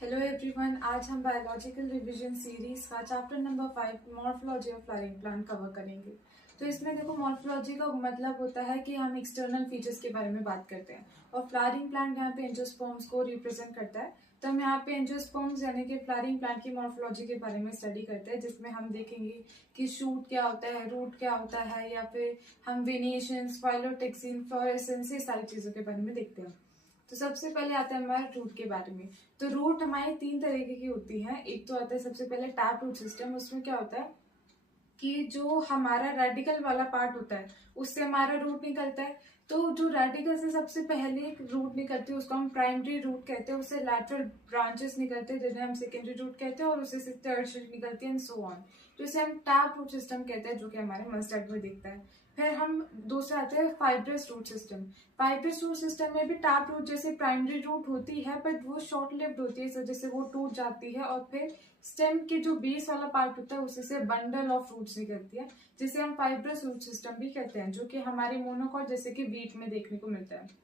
Hello everyone, आज हम biological revision series का chapter number 5 morphology of flowering plant cover करेंगे। तो इसमें देखो, मॉर्फोलॉजी का मतलब होता है कि हम एक्सटर्नल फीचर्स के बारे में बात करते हैं और फ्लावरिंग प्लांट यहाँ पे एंजियोस्पर्म्स को रिप्रेजेंट करता है। तो हम यहाँ पे एंजियोस्पर्म्स यानी कि फ्लावरिंग प्लांट की मॉर्फोलॉजी के बारे में स्टडी करते हैं, जिसमें हम देखेंगे कि शूट क्या होता है, रूट क्या होता है, या फिर हम वेनिएशंस, फाइलोटेक्सिन, फ्लोरेसेंस, ये सारी चीजों के बारे में देखते हैं। तो सबसे पहले आता है हमारे रूट के बारे में। तो रूट हमारी तीन तरीके की होती है। एक तो आता है सबसे पहले टैप रूट सिस्टम। उसमें क्या होता है कि जो हमारा रेडिकल वाला पार्ट होता है उससे हमारा रूट निकलता है। तो जो रेडिकल से सबसे पहले रूट निकलती है उसको हम प्राइमरी रूट कहते हैं। उससे लैटरल ब्रांचेस निकलते हैं जिन्हें हम सेकेंडरी रूट कहते हैं, और उससे टर्शियरी निकलती है एंड सो ऑन। तो इसे हम टैप रूट सिस्टम कहते हैं, जो कि हमारे मस्टर्ड में दिखता है। फिर हम दूसरा आते हैं fibrous root system. Fibrous root system में भी टैप रूट जैसे प्राइमरी रूट होती है, बट वो शॉर्ट लिव्ड होती है, जैसे वो टूट जाती है और फिर स्टेम के जो बेस वाला पार्ट होता है उसी से बंडल ऑफ रूट्स निकलती है, जिसे हम फाइब्रस रूट सिस्टम भी कहते हैं, जो कि हमारे मोनोकॉट जैसे कि वीट में देखने को मिलता है।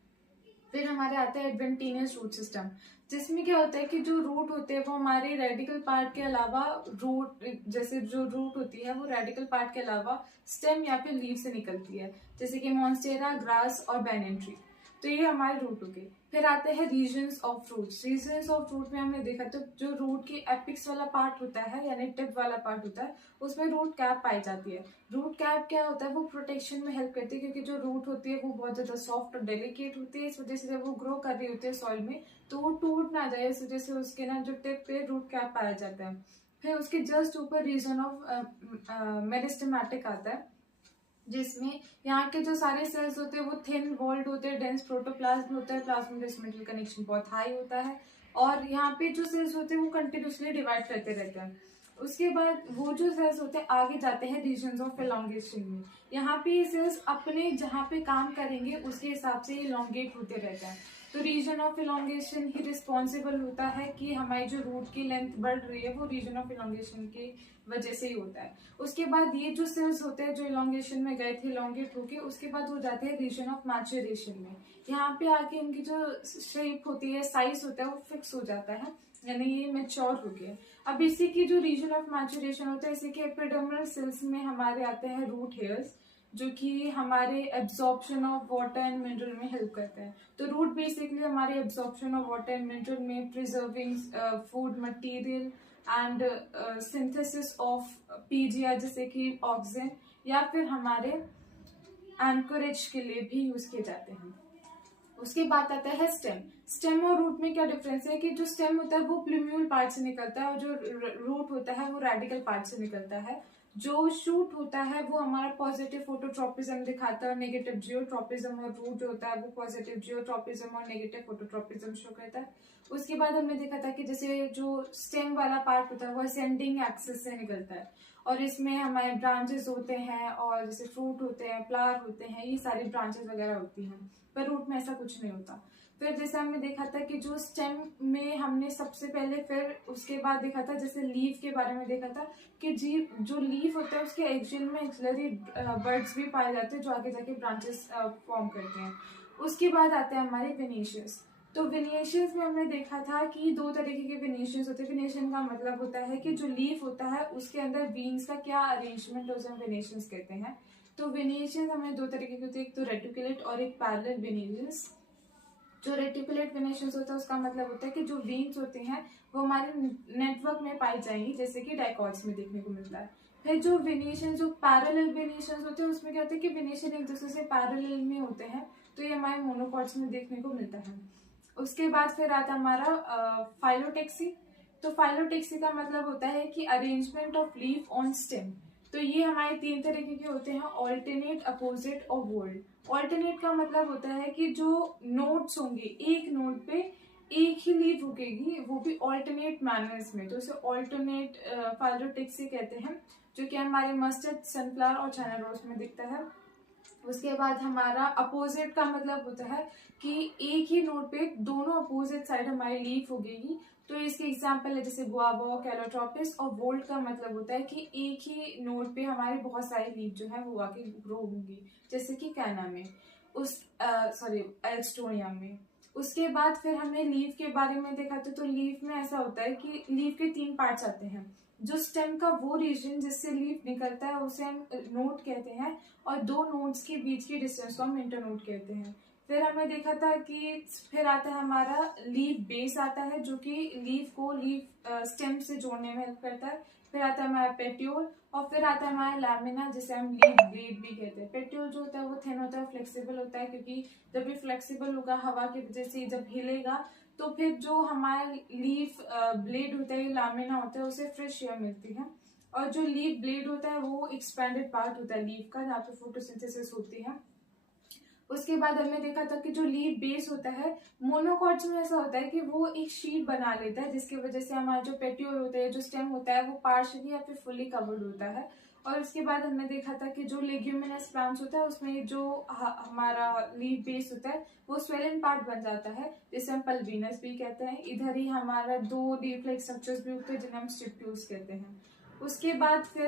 फिर हमारे आता है एडवेंटिनियस रूट सिस्टम, जिसमें क्या होता है कि जो रूट होते हैं वो हमारे रेडिकल पार्ट के अलावा रूट जैसे जो रूट होती है वो रेडिकल पार्ट के अलावा स्टेम या फिर लीव से निकलती है, जैसे कि मॉन्स्टेरा, ग्रास और बैनियन ट्री। तो ये हमारे रूट हो गए। फिर आते हैं reasons of roots. Reasons of root में हमने देखा तो जो रूट की एपिक्स वाला पार्ट होता है यानी टिप वाला पार्ट होता है उसमें रूट कैप पाई जाती है। रूट कैप क्या होता है, वो प्रोटेक्शन में हेल्प करती है, क्योंकि जो रूट होती है वो बहुत ज्यादा सॉफ्ट और डेलिकेट होती है। इस वजह से जब वो ग्रो कर रही होती है सॉइल में तो वो टूट ना जाए, इस वजह से उसके ना जो टिप पे रूट कैप पाया जाता है। फिर उसके जस्ट ऊपर रीजन ऑफ मेरिस्टेमेटिक आता है, जिसमें यहाँ के जो सारे सेल्स होते हैं वो थिन वॉल्ड होते हैं, डेंस प्रोटोप्लाज्म होता है, प्लाज्मोडेस्मेटल कनेक्शन बहुत हाई होता है, और यहाँ पे जो सेल्स होते हैं वो कंटिन्यूसली डिवाइड करते रहते हैं। उसके बाद वो जो सेल्स होते हैं आगे जाते हैं रीजन्स ऑफ एलोंगेशन में। यहाँ पे ये सेल्स अपने जहाँ पे काम करेंगे उसके हिसाब से इलोंगेट होते रहते हैं। तो रीजन ऑफ इलोंगेशन ही रिस्पॉन्सिबल होता है कि हमारी जो रूट की लेंथ बढ़ रही है वो रीजन ऑफ इलोंगेशन की वजह से ही होता है। उसके बाद ये जो सेल्स होते हैं जो इलोंगेशन में गए थे इलोंगेट होके, उसके बाद वो जाते हैं रीजन ऑफ मैच्योरेशन में। यहाँ पे आके इनकी जो शेप होती है, साइज होता है, वो फिक्स हो जाता है, यानी ये मेच्योर हो गए। अब इसी की जो रीजन ऑफ मैच्योरेशन होता है, इसी के एपिडर्मल सेल्स में हमारे आते हैं रूट हेयर्स, जो कि हमारे absorption of water and mineral में हेल्प करते हैं। तो रूट बेसिकली हमारे absorption of water and mineral में, preserving food material and synthesis of PGR जैसे कि ऑक्सीजन, या फिर हमारे एंकरेज के लिए भी यूज किए जाते हैं। उसके बाद आता है स्टेम। स्टेम और रूट में क्या डिफरेंस है कि जो स्टेम होता है वो प्लूम्यूल पार्ट से निकलता है और जो रूट होता है वो रेडिकल पार्ट से निकलता है। जो शूट होता है वो हमारा पॉजिटिव फोटोट्रोपिज्म दिखाता है और नेगेटिव जियोट्रोपिज्म, और रूट जो होता है वो पॉजिटिव जियोट्रोपिज्म और नेगेटिव फोटोट्रोपिज्म शो करता है। उसके बाद हमने देखा था कि जैसे जो स्टेम वाला पार्ट होता है वो असेंडिंग एक्सिस से निकलता है, और इसमें हमारे ब्रांचेस होते हैं, और जैसे फ्रूट होते हैं, फ्लावर होते हैं, ये सारी ब्रांचेस वगैरह होती हैं। पर रूट में ऐसा कुछ नहीं होता। फिर जैसे हमने देखा था कि जो स्टेम में हमने सबसे पहले, फिर उसके बाद देखा था जैसे लीफ के बारे में देखा था कि जी जो लीफ होता है उसके एक्सियल में एक्सिलरी बर्ड्स भी पाए जाते हैं जो आगे जाके ब्रांचेस फॉर्म करते हैं। उसके बाद आते हैं हमारे वेनिशियस। तो वेनिएशंस में हमने देखा था कि दो तरीके के वेनिएशंस होते हैं। वेनिएशन का मतलब होता है कि जो लीफ होता है उसके अंदर बीन्स का क्या अरेंजमेंट है, उसे हम वेनिएशंस कहते हैं। तो वेनिएशंस हमें दो तरीके के होते हैं, एक तो रेटिकुलेट और एक पैरेलल वेनिएशंस। जो रेटिकुलेट वेनिएशंस होता है उसका मतलब होता है कि जो वेन्स होते हैं वो हमारे नेटवर्क में पाई जाएंगी, जैसे कि डाइकॉट्स में देखने को मिलता है। फिर जो वेनिएशन, जो पैरेलल वेनिएशंस होते हैं उसमें क्या होता है कि वेनिएशन एक दूसरे से पैरेलल में होते हैं, तो ये हमारे मोनोकॉट्स में देखने को मिलता है। उसके बाद फिर आता है हमारा फाइलोटेक्सी। तो फाइलोटेक्सी का मतलब होता है कि arrangement of leaf on stem. तो ये हमारे तीन तरीके के होते हैं, ऑल्टरनेट, अपोजिट और वोल्ड। ऑल्टरनेट का मतलब होता है कि जो नोड्स होंगे, एक नोड पे एक ही लीफ उगेगी, वो भी ऑल्टरनेट मैनर्स में, तो इसे ऑल्टरनेट फाइलोटेक्सी कहते हैं, जो कि हमारे मस्टर्ड, सनफ्लावर और चाइना रोज में दिखता है। उसके बाद हमारा अपोजिट का मतलब होता है कि एक ही नोड पे दोनों अपोजिट साइड हमारी लीफ उगेगी, तो इसके एग्जाम्पल है जैसे गुआवा, कैलोट्रोपिस। और वोल्ट का मतलब होता है कि एक ही नोड पे हमारे बहुत सारी लीफ जो है वो आके ग्रो होंगी, जैसे कि कैना में, उस सॉरी एल्स्टोनिया में। उसके बाद फिर हमने लीफ के बारे में देखा तो लीफ में ऐसा होता है कि लीफ के 3 पार्ट्स आते हैं। जो स्टेम का वो रीजन जिससे लीफ निकलता है उसे हम नोड कहते हैं, और 2 नोड्स के बीच की डिस्टेंस को हम इंटरनोड कहते हैं। फिर हमने देखा था कि फिर आता है हमारा लीफ बेस आता है, जो कि लीफ को लीफ स्टेम से जोड़ने में हेल्प करता है। फिर आता है हमारा पेट्यूल, और फिर आता है हमारा लैमिना, जिसे हम लीफ ब्लेड भी कहते हैं। पेट्यूल जो होता है वो थिन होता है, फ्लेक्सिबल होता है, क्योंकि जब भी फ्लेक्सिबल होगा हवा की वजह से जब हिलेगा तो फिर जो हमारा लीफ ब्लेड होता है, लैमिना होता है, उसे फ्रेश एयर मिलती है। और जो लीफ ब्लेड होता है वो एक्सपेंडेड पार्ट होता है लीफ का, जहाँ पे फोटोसिंथेसिस होती है। उसके बाद हमने देखा था कि जो लीफ बेस होता है, मोनोकॉट्स में ऐसा होता है कि वो एक शीट बना लेता है, जिसकी वजह से हमारा जो पेट्यूल होता है, जो स्टेम होता है, वो पार्शियली या फिर फुल्ली कवर्ड होता है। और उसके बाद हमने देखा था कि जो लेग्यूमिनस प्लांट्स होता है उसमें जो हमारा लीफ बेस होता है वो स्वेलन पार्ट बन जाता है, जिसे हम पल्बिनस भी कहते हैं। इधर ही हमारा 2 लीफ लाइक स्ट्रक्चर्स भी होते हैं जिन्हें हम स्टिप्यूल्स कहते हैं। उसके बाद फिर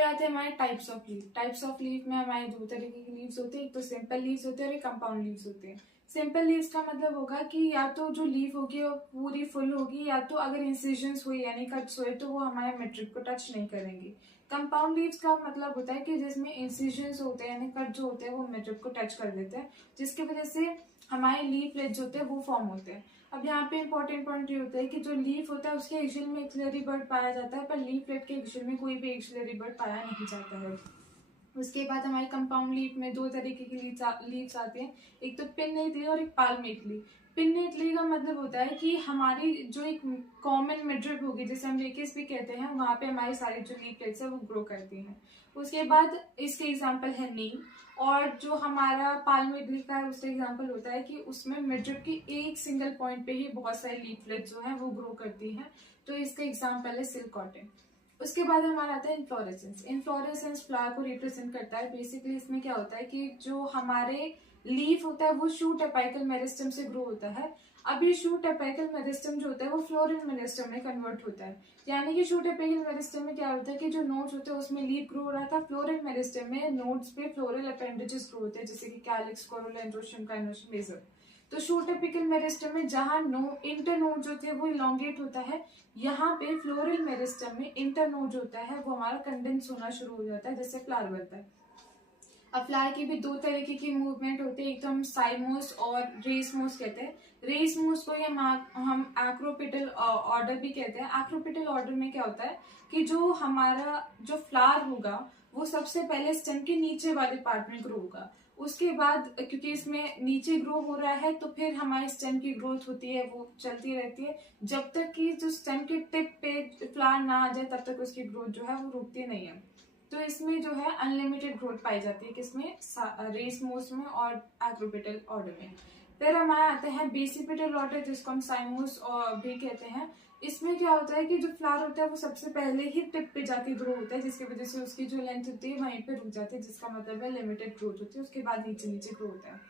आते हैं हमारे types of leaf. Types of leaf में हमारे 2 तरीके की लीव्स होते हैं, एक तो सिंपल लीव्स होते हैं और एक कंपाउंड लीव्स होते हैं। सिंपल लीव्स का मतलब होगा कि या तो जो लीफ होगी वो पूरी फुल होगी, या तो अगर इंसिजन्स हुए यानी कट्स हुए तो वो हमारे मेट्रिक को टच नहीं करेंगी। कंपाउंड लीव्स का मतलब होता है कि जिसमें इंसिजन्स होते हैं यानी कट जो होते हैं वो मेट्रिक को टच कर देते हैं, जिसकी वजह से हमारे लीफ लेट्स होते हैं वो फॉर्म होते हैं। अब यहाँ पे इंपॉर्टेंट पॉइंट ये होता है कि जो लीफ होता है उसके एक्सियल में एक्सिलरी बर्ड पाया जाता है, पर लीफलेट के एक्सियल में कोई भी एक्सिलरी बर्ड पाया नहीं जाता है। उसके बाद हमारे कंपाउंड लीफ में 2 तरीके की लीव्स आते हैं, एक तो पिन्नेट लीफ और एक पाल्मेट लीफ। पिन्नेट लीफ का मतलब होता है कि हमारी जो एक कॉमन मिडरिप होगी, जिसे हम लेकेस भी कहते हैं, वहाँ पे हमारी सारी जो लीफलेट्स है वो ग्रो करती हैं। उसके बाद इसके एग्जाम्पल है नीम, और जो हमारा पाल्मेट लीफ का है उसका एग्जाम्पल होता है कि उसमें मिडरिप की एक सिंगल पॉइंट पे ही बहुत सारी लीफलेट्स जो है वो ग्रो करती हैं, तो इसका एग्जाम्पल है सिल्क कॉटन। उसके बाद हमारा आता है इन्फ्लोरेसेंस। इन्फ्लोरेसेंस फ्लावर को रिप्रेजेंट करता है। बेसिकली इसमें क्या होता है कि जो हमारे लीफ होता है वो शूट अपाइकल मेरिस्टम से ग्रो होता है। अब ये शूट अपाइकल मेरिस्टम जो होता है वो फ्लोरल मेरिस्टम में कन्वर्ट होता है। यानी कि शूट अपाइकल मेरिस्टम में क्या होता है कि जो नोड्स होते हैं उसमें लीफ ग्रो हो रहा था, फ्लोरल मेरिस्टम में नोड्स पे फ्लोरल अपेंडेजेस ग्रो होते हैं, जैसे कि कैलिक्स, कोरोला, एंड्रोशियम, काइनोशियम, बेसल। तो शूट अपिकल मेरिस्टम में जहां इंटरनोड जो थे वो इलोंगेट होता है, यहाँ पे फ्लोरल मेरिस्टम में इंटरनोड जो होता है वो हमारा कंडेंस होना शुरू हो जाता है, जिससे फ्लावर बनता है। अब फ्लावर की भी 2 तरीके की मूवमेंट होती है, एक तो हम साइमोस और रेसमोस कहते हैं। रेसमोस को हम एक्रोपेटल ऑर्डर भी कहते हैं। एक्रोपेटल ऑर्डर में क्या होता है कि जो हमारा जो फ्लावर होगा वो सबसे पहले स्टेम के नीचे वाले पार्ट में ग्रो होगा, उसके बाद क्योंकि इसमें नीचे ग्रो हो रहा है तो फिर हमारे स्टेम की ग्रोथ होती है वो चलती रहती है, जब तक कि जो स्टेम के टिप पे फ्लावर ना आ जाए तब तक उसकी ग्रोथ जो है वो रुकती नहीं है। तो इसमें जो है अनलिमिटेड ग्रोथ पाई जाती है, किसमें, रेसमोस में और एक्रोपेटल ऑर्डर में। फिर हमारा आता है बेसिपेटल ऑर्डर, जिसको हम साइमोस भी कहते हैं। इसमें क्या होता है कि जो फ्लावर होता है वो सबसे पहले ही टिप पे जाके ग्रो होता है, जिसकी वजह से उसकी जो लेंथ होती है वहीं पे रुक जाती है, जिसका मतलब है लिमिटेड ग्रोथ होती है, उसके बाद नीचे नीचे ग्रो होता है।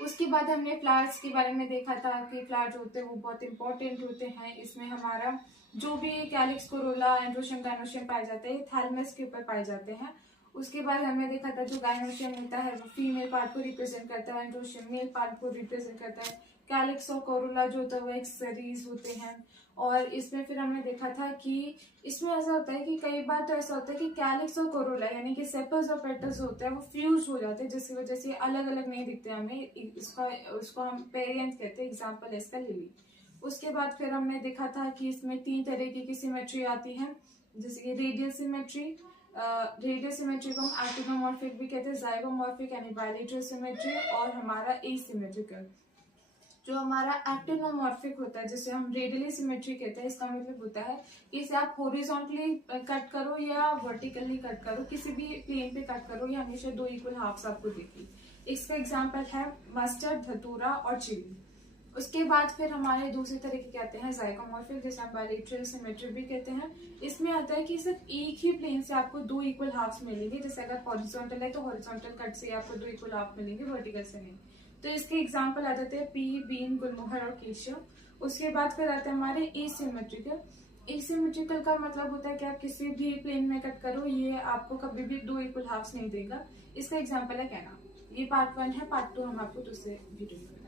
उसके बाद हमने फ्लावर्स के बारे में देखा था कि फ्लावर जो होते हैं वो बहुत इंपॉर्टेंट होते हैं। इसमें हमारा जो भी कैलिक्स, कोरोला, एंड्रोशियम, गाइनोशियम पाए जाते हैं थैलमस के ऊपर पाए जाते हैं। उसके बाद हमने देखा था जो गाइनोशियम होता है वो फीमेल पार्ट को रिप्रेजेंट करता है, एंड्रोशियम मेल पार्ट को रिप्रेजेंट करता है, कैलिक्स और कोरोला जो होता है वो एक्सेसरीज होते हैं। और इसमें फिर हमने देखा था कि इसमें ऐसा होता है कि कई बार तो ऐसा होता है कि कैलिक्स और कोरोला यानी कि सेपल्स और पेटल्स होते हैं वो फ्यूज हो जाते हैं, जिसकी वजह से अलग अलग नहीं दिखते हमें, इसको हम पेरेंट कहते हैं। एग्जाम्पल है इसका लिली। उसके बाद फिर हमने देखा था कि इसमें 3 तरीके की सिमेट्री आती है, जैसे कि रेडियल सिमेट्री। रेडियल सिमेट्री को हम एक्टिनोमॉर्फिक भी कहते हैं, जाइगोमॉर्फिक यानी बायलेटरल सिमेट्री, और हमारा एसिमेट्रिकल। जो हमारा एक्टिनोमॉर्फिक होता है जिसे हम रेडियली सिमेट्री कहते हैं, इसका मतलब होता है कि इसे आप हॉरिजॉन्टली कट करो या वर्टिकली कट करो, किसी भी प्लेन पे कट करो, ये हमेशा 2 इक्वल हाफ्स आपको देगी। इसका एग्जांपल है मस्टर्ड, धतूरा और चिली। उसके बाद फिर हमारे दूसरे तरीके के आते हैं जाइगोमॉर्फिक, जिसे हम बायलेटरल सिमेट्री भी कहते हैं। इसमें आता है कि सिर्फ एक ही प्लेन से आपको 2 इक्वल हाफ्स मिलेंगे, जैसे अगर हॉरिजॉन्टल है तो हॉरिजॉन्टल कट से आपको 2 इक्वल हाफ मिलेंगे, वर्टिकल से नहीं। तो इसके एग्जाम्पल आ जाते हैं पी, बीन, गुलमोहर और केशिया। उसके बाद फिर आते हैं हमारे एसिमेट्रिकल। एसिमेट्रिकल का मतलब होता है कि आप किसी भी प्लेन में कट करो ये आपको कभी भी 2 इक्वल हाफ्स नहीं देगा। इसका एग्जाम्पल है कैना। ये पार्ट 1 है, पार्ट 2 हम आपको दूसरे वीडियो में